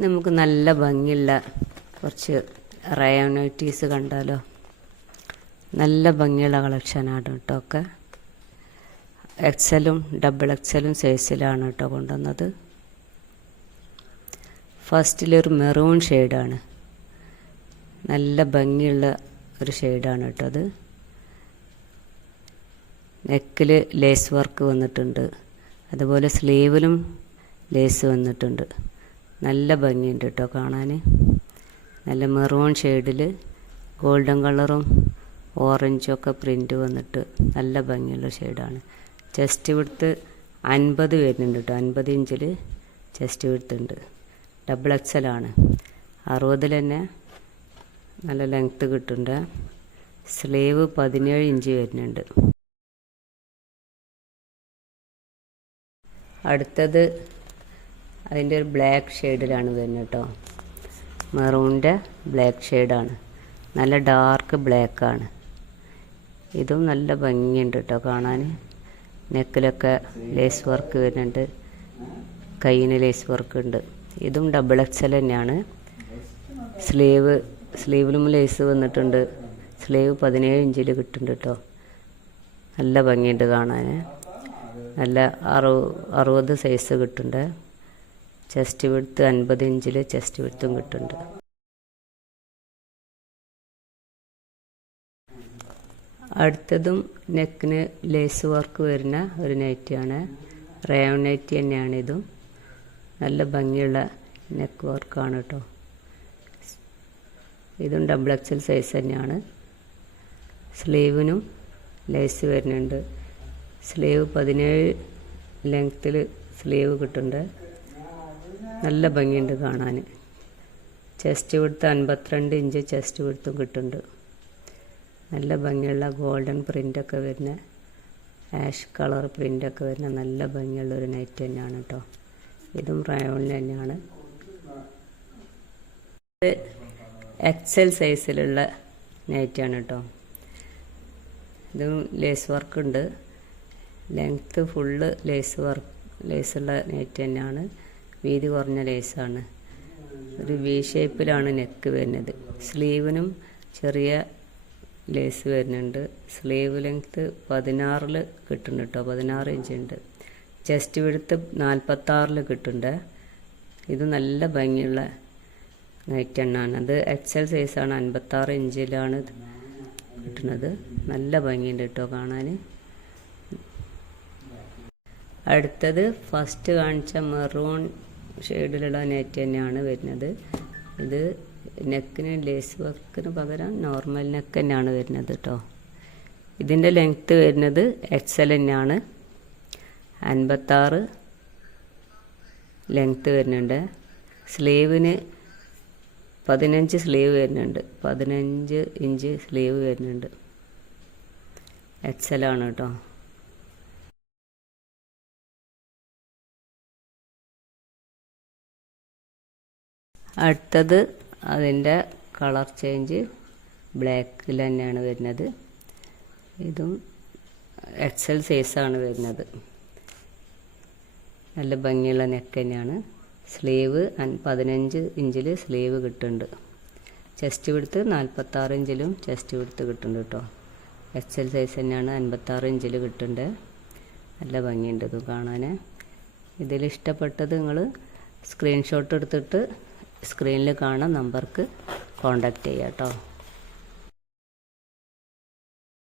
നമുക്ക് നല്ല ഭംഗിയുള്ള കുറച്ച് റയോൺ നൈറ്റീസ് കണ്ടാലോ. നല്ല ഭംഗിയുള്ള കളക്ഷനാണ് കേട്ടോ. ഒക്കെ എക്സലും ഡബിൾ എക്സലും സൈസിലാണ് കേട്ടോ കൊണ്ടുവന്നത്. ഫസ്റ്റിലൊരു മെറൂൺ ഷെയ്ഡാണ്, നല്ല ഭംഗിയുള്ള ഒരു ഷെയ്ഡാണ് കേട്ടോ അത്. നെക്കിൽ ലേസ് വർക്ക് വന്നിട്ടുണ്ട്, അതുപോലെ സ്ലീവിലും ലേസ് വന്നിട്ടുണ്ട്. നല്ല ഭംഗിയുണ്ട് കേട്ടോ കാണാൻ. നല്ല മെറൂൺ ഷെയ്ഡിൽ ഗോൾഡൻ കളറും ഓറഞ്ചും ഒക്കെ പ്രിൻ്റ് വന്നിട്ട് നല്ല ഭംഗിയുള്ള ഷെയ്ഡാണ്. ചെസ്റ്റ് വിഡ്ത്ത് 50 വരുന്നുണ്ട് കേട്ടോ. 50 ഇഞ്ചിൽ ചെസ്റ്റ് വിഡ്ത്ത് ഉണ്ട്. ഡബിൾ എക്സലാണ്. 60 തന്നെ നല്ല ലെങ്ത്ത് കിട്ടുന്നുണ്ട്. സ്ലീവ് 17 ഇഞ്ച് വരുന്നുണ്ട്. അടുത്തത് അതിൻ്റെ ഒരു ബ്ലാക്ക് ഷെയ്ഡിലാണ് വരുന്നത് കേട്ടോ. മെറൂണിൻ്റെ ബ്ലാക്ക് ഷെയ്ഡാണ്, നല്ല ഡാർക്ക് ബ്ലാക്കാണ്. ഇതും നല്ല ഭംഗിയുണ്ട് കേട്ടോ കാണാൻ. നെക്കിലൊക്കെ ലേസ് വർക്ക് വരുന്നുണ്ട്, കയ്യിന് ലേസ് വർക്ക് ഉണ്ട്. ഇതും ഡബിൾ എക്സൽ തന്നെയാണ്. സ്ലീവിലും ലേസ് വന്നിട്ടുണ്ട്. സ്ലീവ് 17 ഇഞ്ചിൽ കിട്ടുന്നുണ്ട് കേട്ടോ. നല്ല ഭംഗിയുണ്ട് കാണാൻ. നല്ല 60 സൈസ് കിട്ടുന്നുണ്ട്. ചെസ്റ്റ് വിഡ്ത്ത് 50 ഇഞ്ചിൽ ചെസ്റ്റ് വിഡ്ത്തും കിട്ടുന്നുണ്ട്. അടുത്തതും നെക്കിന് ലേസ് വർക്ക് വരുന്ന ഒരു നൈറ്റിയാണ്. റയോൺ നൈറ്റി തന്നെയാണ് ഇതും. നല്ല ഭംഗിയുള്ള നെക്ക് വർക്കാണ് കേട്ടോ. ഇതും ഡബിൾ എക്സൽ സൈസ് തന്നെയാണ്. സ്ലീവിനും ലേസ് വരുന്നുണ്ട്. സ്ലീവ് 17 ലെങ്ത്തിൽ സ്ലീവ് കിട്ടുന്നുണ്ട്. നല്ല ഭംഗിയുണ്ട് കാണാൻ. ചെസ്റ്റ് വിഡ്ത്ത് 52 ഇഞ്ച് ചെസ്റ്റ് വിഡ്ത്തും കിട്ടുന്നുണ്ട്. നല്ല ഭംഗിയുള്ള ഗോൾഡൻ പ്രിൻ്റൊക്കെ വരുന്ന, ആഷ് കളർ പ്രിൻ്റൊക്കെ വരുന്ന നല്ല ഭംഗിയുള്ള ഒരു നൈറ്റ് തന്നെയാണ് കേട്ടോ. ഇതും റയോണിൽ തന്നെയാണ്. എക്സൽ സൈസിലുള്ള നൈറ്റാണ് കേട്ടോ. ഇതും ലേസ് വർക്കുണ്ട്. ലെങ്ത്ത് ഫുള്ള് ലേസുള്ള നൈറ്റ് തന്നെയാണ്. വീതി കുറഞ്ഞ ലേസാണ്. ഒരു വി ഷേപ്പിലാണ് നെക്ക് വരുന്നത്. സ്ലീവിനും ചെറിയ ലേസ് വരുന്നുണ്ട്. സ്ലീവ് ലെങ്ത്ത് 16 കിട്ടുന്നുണ്ട് കേട്ടോ. 16 ഇഞ്ച് ഉണ്ട്. ചെസ്റ്റ് വിഡ്ത്ത് 46 കിട്ടുന്നുണ്ട്. ഇത് നല്ല ഭംഗിയുള്ള നൈറ്റ് എണ്ണാണ്. അത് എക്സൽ സൈസാണ്. 56 ഇഞ്ചിലാണ് കിട്ടുന്നത്. നല്ല ഭംഗിയുണ്ട് കേട്ടോ കാണാൻ. അടുത്തത് ഫസ്റ്റ് കാണിച്ച മെറൂൺ ഷെയ്ഡിലുള്ള നെറ്റ് തന്നെയാണ് വരുന്നത്. ഇത് നെക്കിന് ലേസ് വർക്കിന് പകരം നോർമൽ നെക്ക് തന്നെയാണ് വരുന്നത് കേട്ടോ. ഇതിൻ്റെ ലെങ്ത്ത് വരുന്നത് എക്സൽ തന്നെയാണ്. 56 ലെങ്ത്ത് വരുന്നുണ്ട്. സ്ലീവിന് 15 സ്ലീവ് വരുന്നുണ്ട്. 15 ഇഞ്ച് സ്ലീവ് വരുന്നുണ്ട്. എക്സലാണ് കേട്ടോ. അടുത്തത് അതിൻ്റെ കളർ ചേഞ്ച് ബ്ലാക്കിൽ തന്നെയാണ് വരുന്നത്. ഇതും എക്സൽ സൈസാണ് വരുന്നത്. നല്ല ഭംഗിയുള്ള നെക്ക് തന്നെയാണ്. സ്ലീവ് 15 ഇഞ്ചിൽ സ്ലീവ് കിട്ടുന്നുണ്ട്. ചെസ്റ്റ് വിഡ്ത്ത് 46 ഇഞ്ചിലും ചെസ്റ്റ് വിഡ്ത്ത് കിട്ടുന്നുണ്ട് കേട്ടോ. എക്സൽ സൈസ് തന്നെയാണ്. 56 ഇഞ്ചിൽ കിട്ടുന്നുണ്ട്. നല്ല ഭംഗിയുണ്ട് ഇത് കാണാൻ. ഇതിലിഷ്ടപ്പെട്ടത് നിങ്ങൾ സ്ക്രീൻഷോട്ട് എടുത്തിട്ട് സ്ക്രീനിൽ കാണുന്ന നമ്പർക്ക് കോൺടാക്റ്റ് ചെയ്യാം കേട്ടോ.